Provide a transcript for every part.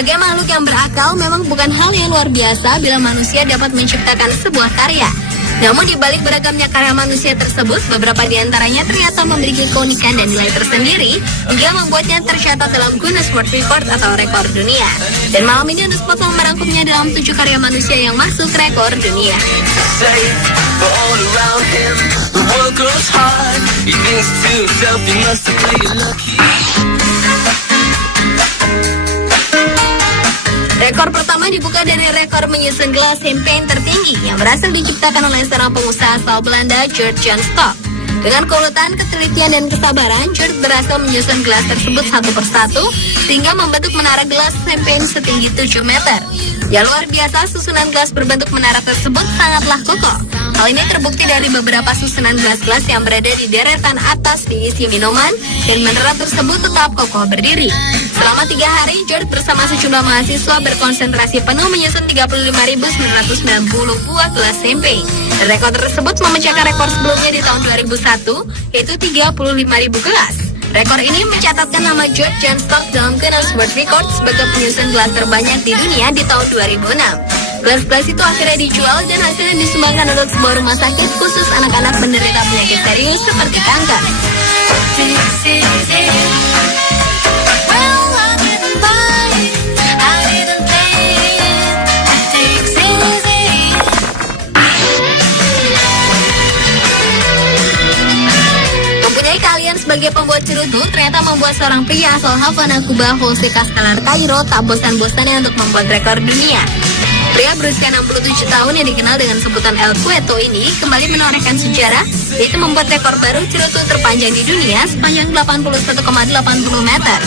Sebagai makhluk yang berakal, memang bukan hal yang luar biasa bila manusia dapat menciptakan sebuah karya. Namun di balik beragamnya karya manusia tersebut, beberapa di antaranya ternyata memiliki keunikan dan nilai tersendiri hingga membuatnya tercatat dalam Guinness World Record atau rekor dunia. Dan malam ini On The Spot mau merangkumnya dalam 7 karya manusia yang masuk rekor dunia. Rekor pertama dibuka dari rekor menyusun gelas champagne tertinggi yang berhasil diciptakan oleh seorang pengusaha asal Belanda, Geert Jan Stok. Dengan keuletan, ketelitian, dan kesabaran, Geert berhasil menyusun gelas tersebut satu persatu sehingga membentuk menara gelas champagne setinggi 7 meter. Ya luar biasa, susunan gelas berbentuk menara tersebut sangatlah kokoh. Hal ini terbukti dari beberapa susunan gelas-gelas yang berada di deretan atas diisi minuman dan menara tersebut tetap kokoh berdiri. Selama 3 hari, Geert bersama sejumlah mahasiswa berkonsentrasi penuh menyusun 35.990 buah gelas champagne. Rekor tersebut memecahkan rekor sebelumnya di tahun 2001, yaitu 35.000 gelas. Rekor ini mencatatkan nama Geert Jan Stok dalam Guinness World Record sebagai penyusun gelas terbanyak di dunia di tahun 2006. Gelas-gelas itu akhirnya dijual dan hasilnya disumbangkan untuk sebuah rumah sakit khusus anak-anak penderita penyakit serius seperti kanker. Sebagai pembuat cerutu, ternyata membuat seorang pria asal Havana, Kuba, Jose Castelar Cairo tak bosan-bosannya untuk membuat rekor dunia. Pria berusia 67 tahun yang dikenal dengan sebutan El Cueto ini kembali menorehkan sejarah, yaitu membuat rekor baru cerutu terpanjang di dunia sepanjang 81,80 meter.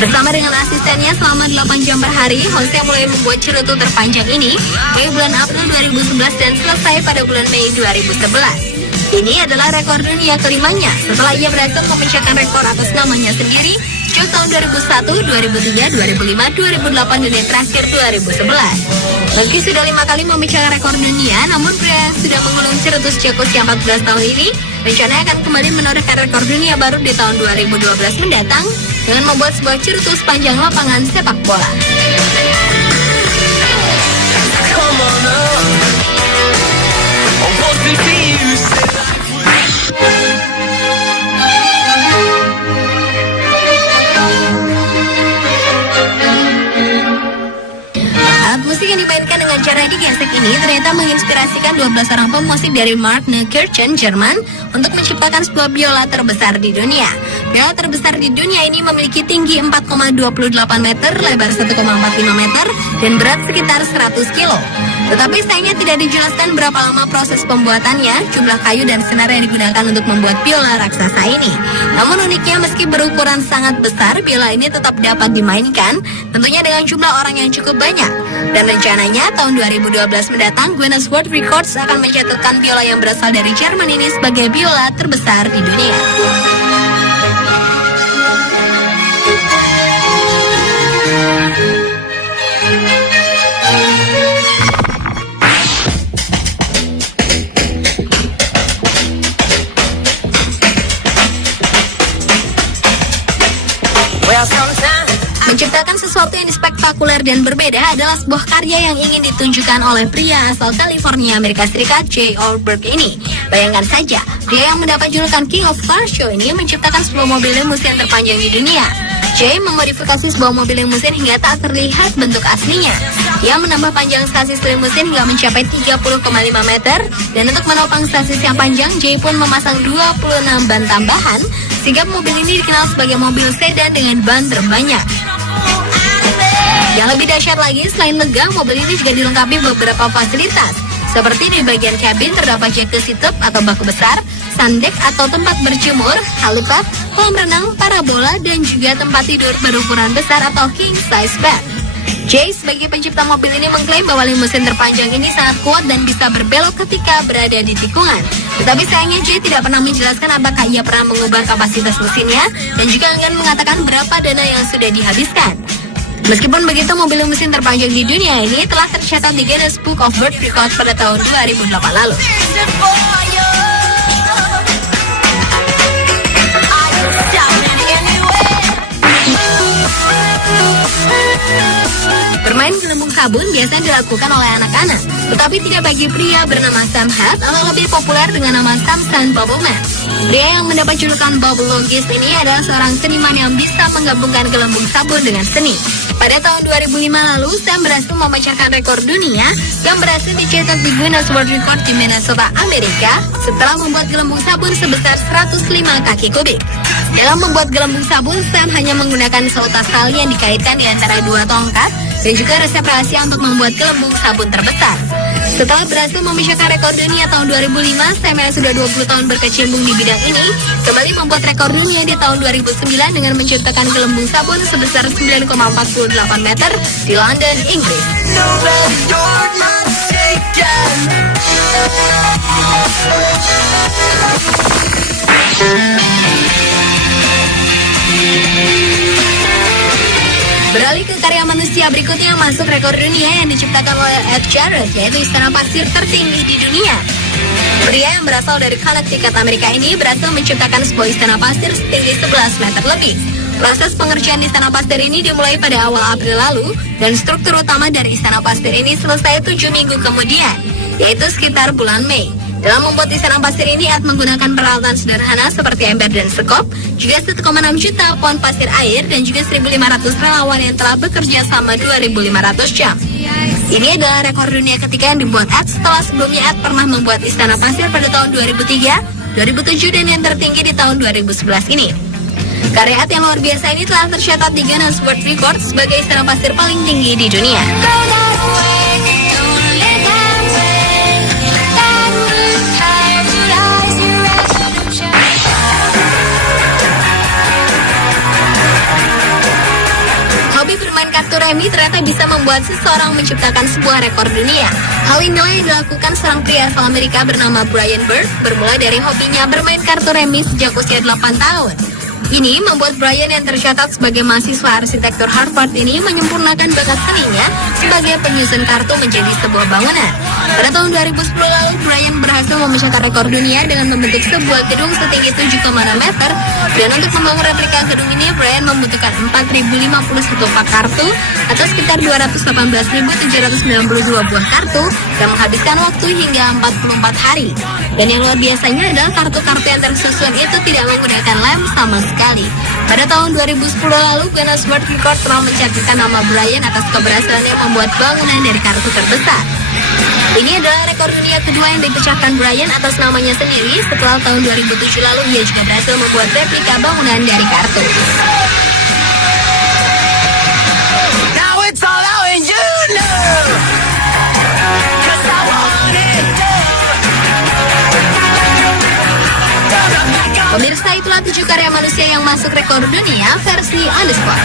Bersama dengan asistennya selama 8 jam per hari, Jose mulai membuat cerutu terpanjang ini mulai bulan April 2011 dan selesai pada bulan Mei 2011. Ini adalah rekor dunia kelimanya setelah ia berhasil memecahkan rekor atas namanya sendiri sejak tahun 2001, 2003, 2005, 2008 dan yang terakhir 2011. Meski sudah 5 kali memecahkan rekor dunia, namun pria sudah menggulung cerutu sejak usia 14 tahun ini rencananya akan kembali menorehkan rekor dunia baru di tahun 2012 mendatang dengan membuat sebuah cerutu sepanjang lapangan sepak bola. Musik yang dimainkan dengan cara digesek ini ternyata menginspirasikan 12 orang pemusik dari Markneukirchen, Jerman untuk menciptakan sebuah biola terbesar di dunia. Biola terbesar di dunia ini memiliki tinggi 4,28 meter, lebar 1,45 meter, dan berat sekitar 100 kilo. Tetapi sayangnya tidak dijelaskan berapa lama proses pembuatannya, jumlah kayu dan senar yang digunakan untuk membuat biola raksasa ini. Namun uniknya meski berukuran sangat besar, biola ini tetap dapat dimainkan, tentunya dengan jumlah orang yang cukup banyak. Dan rencananya tahun 2012 mendatang, Guinness World Records akan mencatatkan biola yang berasal dari Jerman ini sebagai biola terbesar di dunia. Menciptakan sesuatu yang spektakuler dan berbeda adalah sebuah karya yang ingin ditunjukkan oleh pria asal California, Amerika Serikat, Jay Oldberg ini. Bayangkan saja, pria yang mendapat julukan King of Car Show ini menciptakan sebuah mobil limusin terpanjang di dunia. Jay memodifikasi sebuah mobil limusin hingga tak terlihat bentuk aslinya. Ia menambah panjang sasis limusin hingga mencapai 30,5 meter, dan untuk menopang sasis yang panjang, Jay pun memasang 26 ban tambahan, sehingga mobil ini dikenal sebagai mobil sedan dengan ban terbanyak. Yang lebih dahsyat lagi, selain lega, mobil ini juga dilengkapi beberapa fasilitas. Seperti di bagian kabin terdapat jacuzzi tub atau baku besar, sandek atau tempat berjemur, helipad, kolam renang, parabola, dan juga tempat tidur berukuran besar atau king size bed. Jay sebagai pencipta mobil ini mengklaim bahwa limusin terpanjang ini sangat kuat dan bisa berbelok ketika berada di tikungan. Tetapi sayangnya Jay tidak pernah menjelaskan apakah ia pernah mengubah kapasitas mesinnya dan juga enggan mengatakan berapa dana yang sudah dihabiskan. Meskipun begitu, mobil limusin terpanjang di dunia ini telah tercatat di Guinness Book of World Records pada tahun 2008 lalu. sabun biasanya dilakukan oleh anak-anak, tetapi tidak bagi pria bernama Sam Hatt atau lebih populer dengan nama Samson Bubbleman. Pria yang mendapat julukan Bubble Logis ini adalah seorang seniman yang bisa menggabungkan gelembung sabun dengan seni. Pada tahun 2005 lalu, Sam berhasil memecahkan rekor dunia yang berhasil dicetak di Guinness World Record di Minnesota, Amerika, setelah membuat gelembung sabun sebesar 105 kaki kubik. Dalam membuat gelembung sabun, Sam hanya menggunakan seutas tali yang dikaitkan di antara dua tongkat dan juga resep rahasia untuk membuat gelembung sabun terbesar. Setelah berhasil memecahkan rekor dunia tahun 2005, Sam yang sudah 20 tahun berkecimpung di bidang ini kembali membuat rekor dunia di tahun 2009 dengan menciptakan gelembung sabun sebesar 9,48 meter di London, Inggris. Beralih ke karya manusia berikutnya yang masuk rekor dunia yang diciptakan oleh Ed Jarrett, yaitu istana pasir tertinggi di dunia. Pria yang berasal dari Connecticut, Amerika ini berhasil menciptakan sebuah istana pasir setinggi 11 meter lebih. Proses pengerjaan istana pasir ini dimulai pada awal April lalu, dan struktur utama dari istana pasir ini selesai 7 minggu kemudian, yaitu sekitar bulan Mei. Dalam membuat istana pasir ini, Ed menggunakan peralatan sederhana seperti ember dan sekop, juga 1,6 juta pon pasir air, dan juga 1.500 relawan yang telah bekerja selama 2.500 jam. Ini adalah rekor dunia ketiga yang dibuat Ed setelah sebelumnya Ed pernah membuat istana pasir pada tahun 2003, 2007, dan yang tertinggi di tahun 2011 ini. Karya Ed yang luar biasa ini telah tercatat di Guinness World Record sebagai istana pasir paling tinggi di dunia. Hobi bermain kartu remi ternyata bisa membuat seseorang menciptakan sebuah rekor dunia. Hal inilah yang dilakukan seorang pria asal Amerika bernama Brian Burke, bermula dari hobinya bermain kartu remi sejak usia 8 tahun. Ini membuat Brian yang tercatat sebagai mahasiswa arsitektur Harvard ini menyempurnakan bakat seninya sebagai penyusun kartu menjadi sebuah bangunan. Pada tahun 2010 lalu, Brian berhasil memecahkan rekor dunia dengan membentuk sebuah gedung setinggi 7,6 meter, dan untuk membangun replika gedung ini, Brian membutuhkan 4.051 pak kartu atau sekitar 218.792 buah kartu dan menghabiskan waktu hingga 44 hari. Dan yang luar biasanya adalah kartu-kartu yang tersusun itu tidak menggunakan lem sama sekali. Pada tahun 2010 lalu, Guinness World Record telah mencatatkan nama Brian atas keberhasilannya membuat bangunan dari kartu terbesar. Ini adalah rekor dunia kedua yang dipecahkan Brian atas namanya sendiri. Setelah tahun 2007 lalu, ia juga berhasil membuat replika bangunan dari kartu. Now it's all out and you know. Pemirsa, itulah 7 karya manusia yang masuk rekor dunia versi On The Spot.